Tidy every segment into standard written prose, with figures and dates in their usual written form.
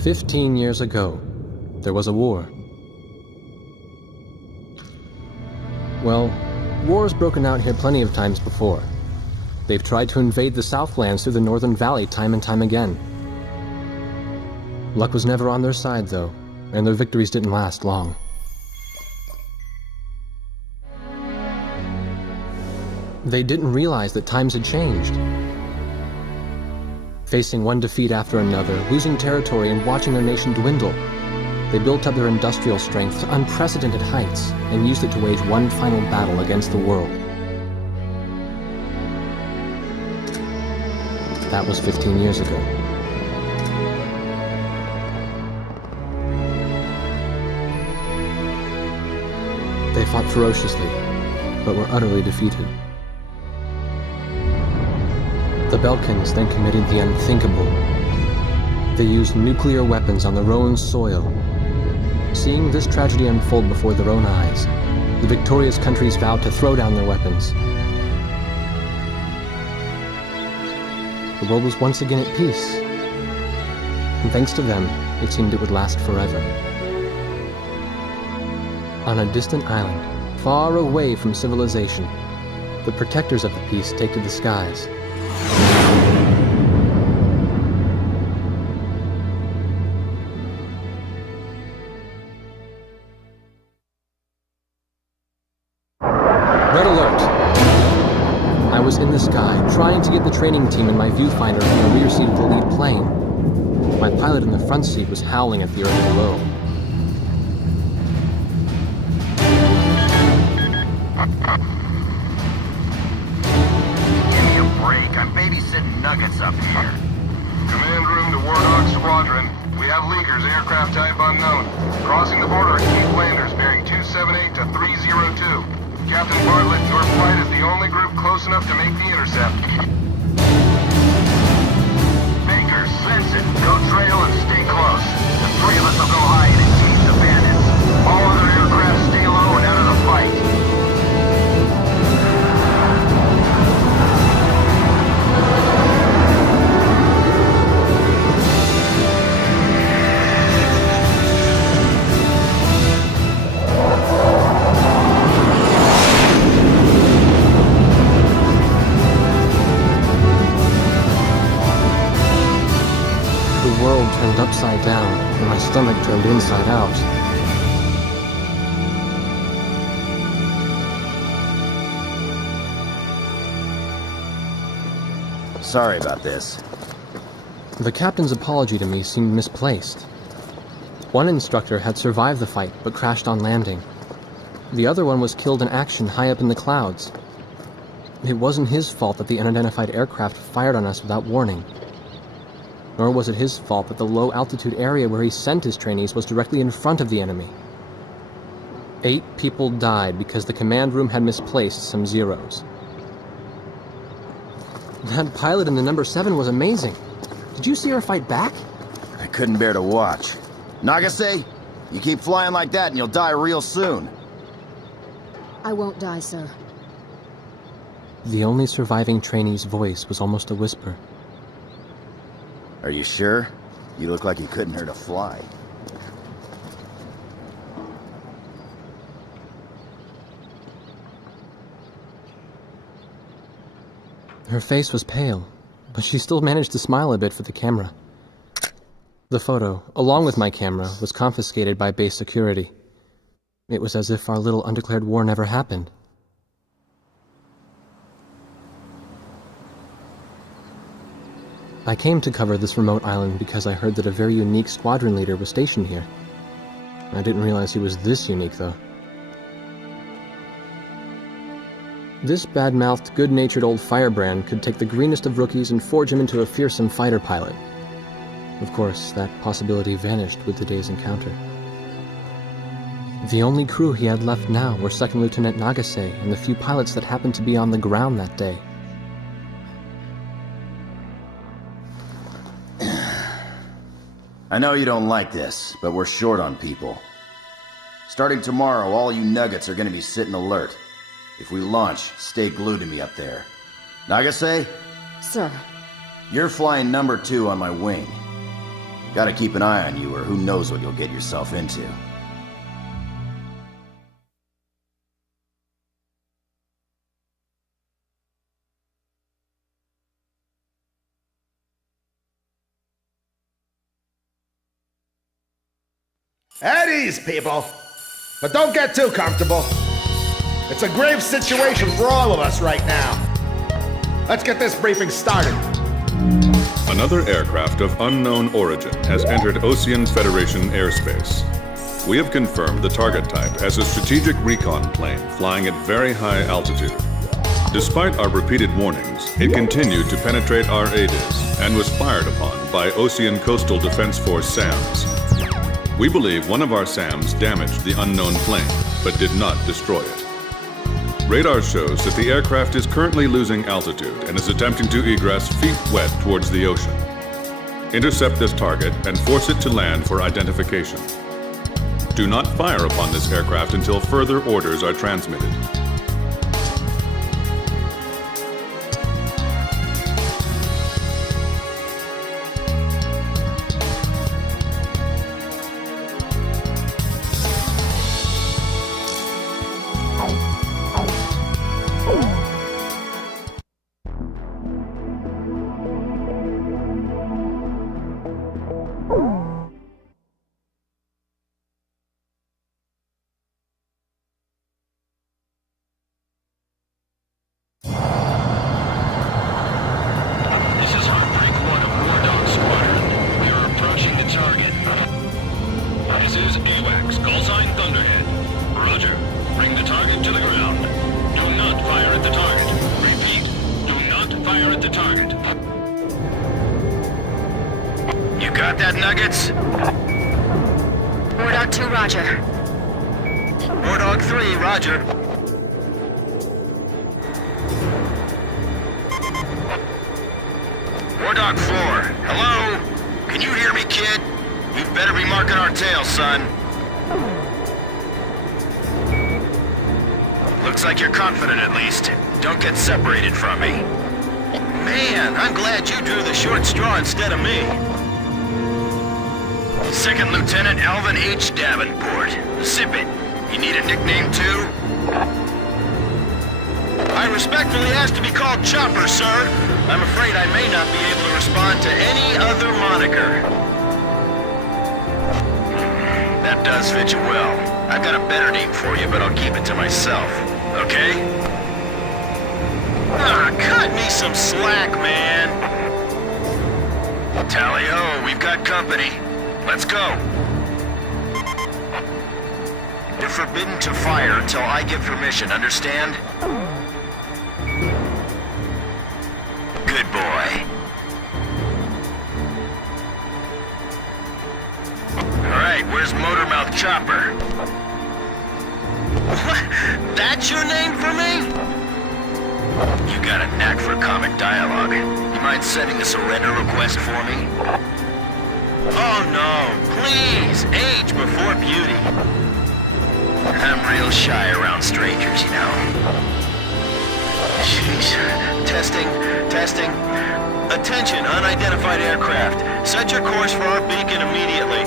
15 years ago, there was a war. Well, war's broken out here plenty of times before. They've tried to invade the Southlands through the Northern Valley time and time again. Luck was never on their side, though, and their victories didn't last long. They didn't realize that times had changed. Facing one defeat after another, losing territory and watching their nation dwindle, they built up their industrial strength to unprecedented heights and used it to wage one final battle against the world. That was 15 years ago. They fought ferociously, but were utterly defeated. The Belkans then committed the unthinkable. They used nuclear weapons on their own soil. Seeing this tragedy unfold before their own eyes, the victorious countries vowed to throw down their weapons. The world was once again at peace, and thanks to them, it seemed it would last forever. On a distant island, far away from civilization, the protectors of the peace take to the skies. Red alert! I was in the sky, trying to get the training team and my viewfinder in the rear seat of the lead plane. My pilot in the front seat was howling at the earth below. Give me a break. I'm babysitting nuggets up here. Command room to Wardog Squadron. We have leakers, aircraft type unknown. Crossing the border at Cape Landers, bearing 278 to 302. Captain Bartlett, your flight is the only group close enough to make the intercept. Baker, sense it. Go trail and stay close. The three of us will go hide and chase the bandits. All other aircraft stay low and out of the fight. The world turned upside down, and my stomach turned inside out. Sorry about this. The captain's apology to me seemed misplaced. One instructor had survived the fight, but crashed on landing. The other one was killed in action high up in the clouds. It wasn't his fault that the unidentified aircraft fired on us without warning. Nor was it his fault that the low-altitude area where he sent his trainees was directly in front of the enemy. 8 people died because the command room had misplaced some zeros. That pilot in the number 7 was amazing. Did you see her fight back? I couldn't bear to watch. Nagase, you keep flying like that and you'll die real soon. I won't die, sir. The only surviving trainee's voice was almost a whisper. Are you sure? You look like you couldn't hurt a fly. Her face was pale, but she still managed to smile a bit for the camera. The photo, along with my camera, was confiscated by base security. It was as if our little undeclared war never happened. I came to cover this remote island because I heard that a very unique squadron leader was stationed here. I didn't realize he was this unique, though. This bad-mouthed, good-natured old firebrand could take the greenest of rookies and forge him into a fearsome fighter pilot. Of course, that possibility vanished with today's encounter. The only crew he had left now were Second Lieutenant Nagase and the few pilots that happened to be on the ground that day. I know you don't like this, but we're short on people. Starting tomorrow, all you nuggets are gonna be sitting alert. If we launch, stay glued to me up there. Nagase? Sir. You're flying number 2 on my wing. Gotta keep an eye on you, or who knows what you'll get yourself into. At ease, people. But don't get too comfortable. It's a grave situation for all of us right now. Let's get this briefing started. Another aircraft of unknown origin has entered Ocean Federation airspace. We have confirmed the target type as a strategic recon plane flying at very high altitude. Despite our repeated warnings, it continued to penetrate our ADIS and was fired upon by Ocean Coastal Defense Force SAMs. We believe one of our SAMs damaged the unknown plane, but did not destroy it. Radar shows that the aircraft is currently losing altitude and is attempting to egress feet wet towards the ocean. Intercept this target and force it to land for identification. Do not fire upon this aircraft until further orders are transmitted. Looks like you're confident at least. Don't get separated from me. Man, I'm glad you drew the short straw instead of me. Second Lieutenant Alvin H. Davenport. Zip it. You need a nickname too? I respectfully ask to be called Chopper, sir. I'm afraid I may not be able to respond to any other moniker. That does fit you well. I've got a better name for you, but I'll keep it to myself. Okay? Ah, cut me some slack, man. Tally-ho, we've got company. Let's go. You're forbidden to fire until I give permission, understand? Good boy. Alright, where's Motormouth Chopper? That's your name for me? You got a knack for comic dialogue. You mind sending a surrender request for me? Oh no, please, age before beauty. I'm real shy around strangers, you know. Jeez. Testing. Attention, unidentified aircraft. Set your course for our beacon immediately.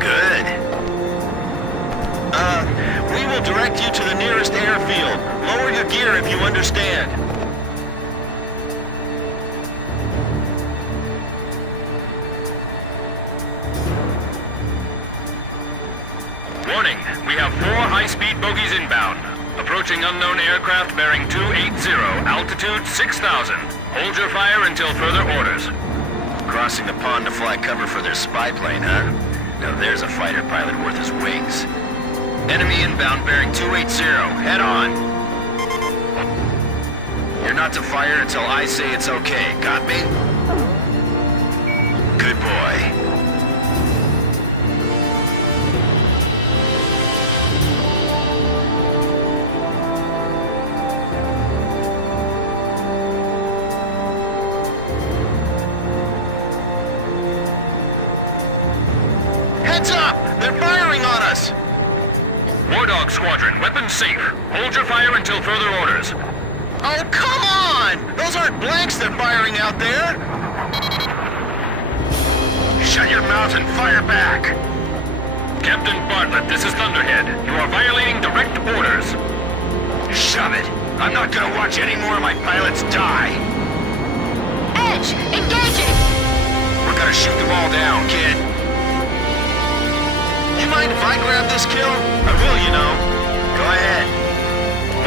Good. We will direct you to the nearest airfield. Lower your gear if you understand. Warning, we have 4 high-speed bogies inbound. Approaching unknown aircraft bearing 280, altitude 6,000. Hold your fire until further orders. Crossing the pond to fly cover for their spy plane, huh? Now there's a fighter pilot worth his wings. Enemy inbound bearing 280. Head on. You're not to fire until I say it's okay. Got me? Good boy. Heads up! They're firing on us! War Dog Squadron, weapons safe. Hold your fire until further orders. Oh, come on! Those aren't blanks they're firing out there! Shut your mouth and fire back! Captain Bartlett, this is Thunderhead. You are violating direct orders. Shove it! I'm not gonna watch any more of my pilots die! Edge, engaging! We're gonna shoot them all down, kid. You mind if I grab this kill? I will, you know. Go ahead.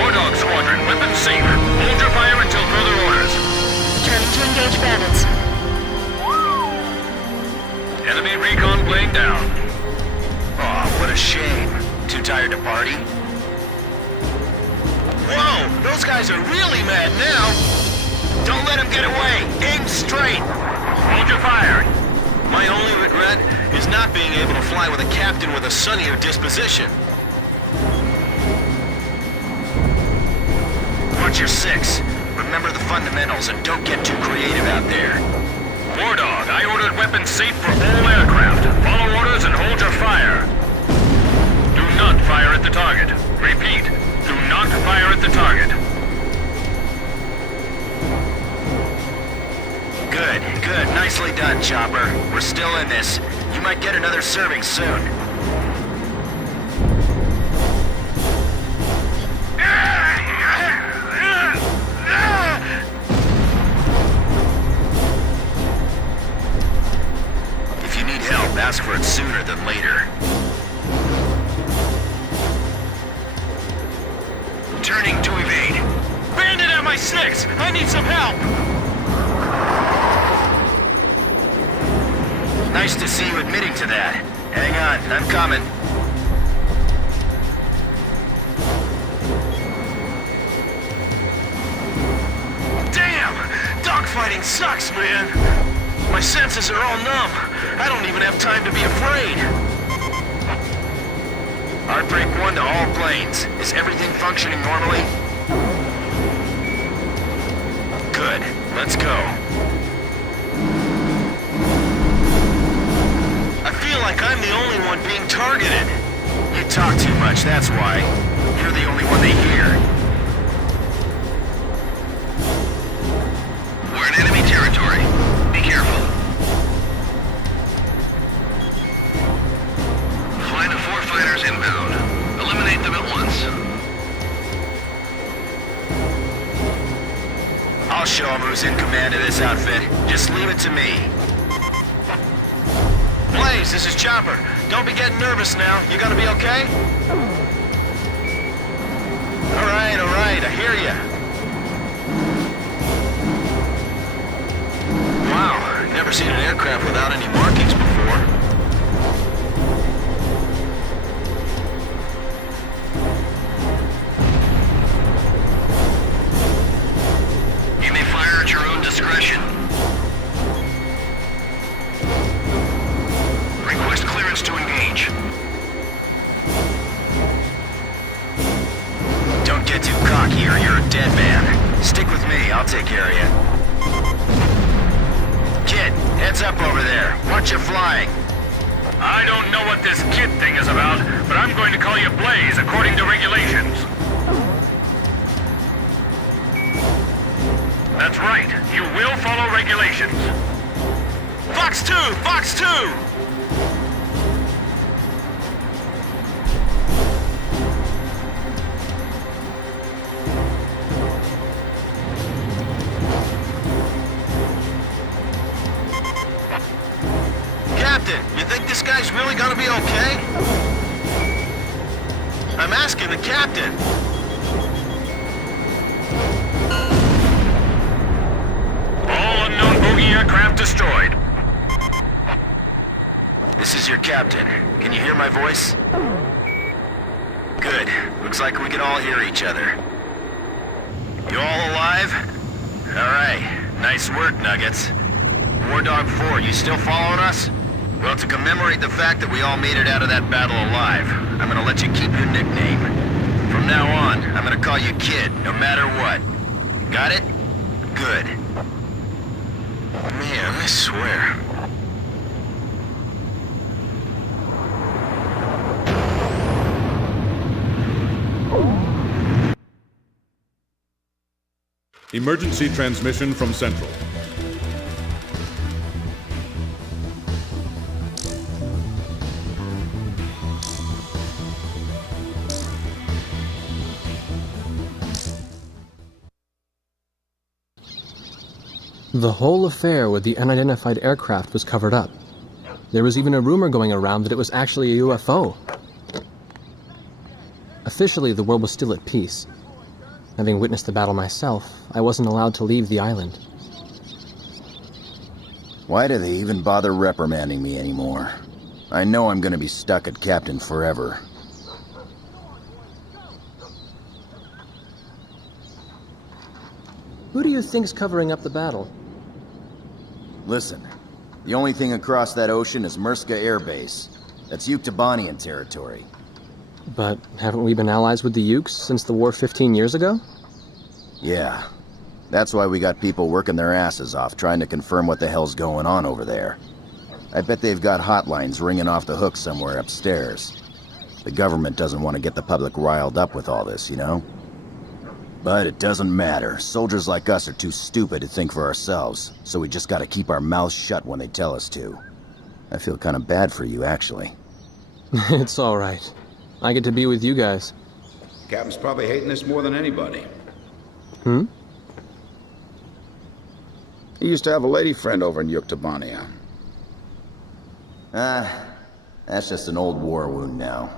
War Dog Squadron, weapons safe. Hold your fire until further orders. Turning to engage bandits. Enemy recon plane down. Oh, what a shame. Too tired to party? Whoa! Those guys are really mad now! Don't let them get away! Aim straight! Hold your fire. My only regret is not being able to fly with a captain with a sunnier disposition. Watch your six. Remember the fundamentals and don't get too creative out there. War Dog, I ordered weapons safe for all aircraft. Follow orders and hold your fire. Do not fire at the target. Repeat, do not fire at the target. Good, good. Nicely done, Chopper. We're still in this. You might get another serving soon. If you need help, ask for it sooner than later. Turning to evade. Bandit at my six! I need some help! Nice to see you admitting to that. Hang on, I'm coming. Damn! Dogfighting sucks, man! My senses are all numb. I don't even have time to be afraid. Heartbreak 1 to all planes. Is everything functioning normally? Good. Let's go. I feel like I'm the only one being targeted. You talk too much, that's why. You're the only one they hear. We're in enemy territory. Be careful. Find the 4 fighters inbound. Eliminate them at once. I'll show him who's in command of this outfit. Just leave it to me. Blaze, this is Chopper. Don't be getting nervous now. You gonna be okay? All right, I hear ya. Wow, never seen an aircraft without any markings before. You may fire at your own discretion. Request clearance to engage. Don't get too cocky or you're a dead man. Stick with me, I'll take care of you. Kid, heads up over there. Watch your flying. I don't know what this kid thing is about, but I'm going to call you Blaze according to regulations. That's right. You will follow regulations. Fox 2! Fox 2! Captain, you think this guy's really gonna be okay? I'm asking the captain. All unknown bogey aircraft destroyed. This is your captain. Can you hear my voice? Good. Looks like we can all hear each other. You all alive? Alright. Nice work, Nuggets. War Dog 4, you still following us? Well, to commemorate the fact that we all made it out of that battle alive, I'm gonna let you keep your nickname. From now on, I'm gonna call you Kid, no matter what. Got it? Good. Man, I swear. Emergency transmission from Central. The whole affair with the unidentified aircraft was covered up. There was even a rumor going around that it was actually a UFO. Officially, the world was still at peace. Having witnessed the battle myself, I wasn't allowed to leave the island. Why do they even bother reprimanding me anymore? I know I'm gonna be stuck at Captain forever. Who do you think's covering up the battle? Listen, the only thing across that ocean is Murska Air Base. That's U.S.A. territory. But haven't we been allies with the Ukes since the war 15 years ago? Yeah. That's why we got people working their asses off trying to confirm what the hell's going on over there. I bet they've got hotlines ringing off the hook somewhere upstairs. The government doesn't want to get the public riled up with all this, you know? But it doesn't matter. Soldiers like us are too stupid to think for ourselves, so we just gotta keep our mouths shut when they tell us to. I feel kind of bad for you, actually. It's all right. I get to be with you guys. Captain's probably hating this more than anybody. Hmm? He used to have a lady friend over in U.S.A. That's just an old war wound now.